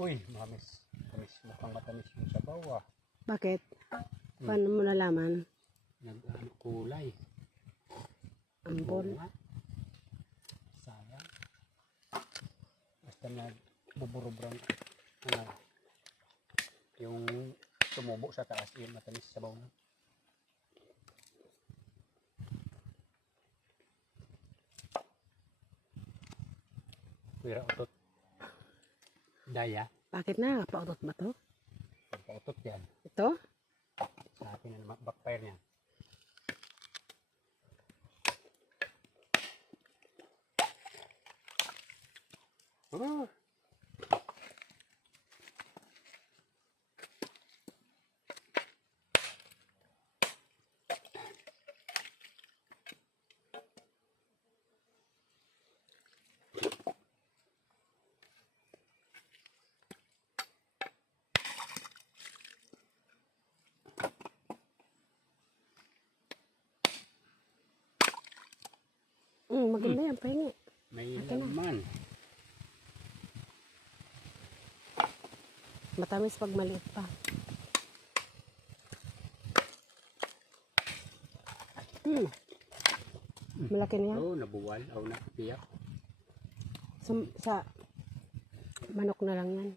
Uy, mamis. Tamis, mukhang matamis yung sabaw ah. Bakit? Paano mo nalaman? Nag, ano, kulay. Ampol. Bunga. Sayang. Basta nag buburubrang ano, yung tumubo sa taas yun matamis sa sabaw na. Pira utot. Daya. Bakit na? Pautot ba to? Pagpautot yan. Ito? Sa atin na backfire niya. Oh. Mm, maganda yan, pahingi. May na. laman. Matamis pag maliit pa. Mm. Malaki na yan. Oh, nabuwal. Oh, napiyak. Sa, sa manok na lang yan.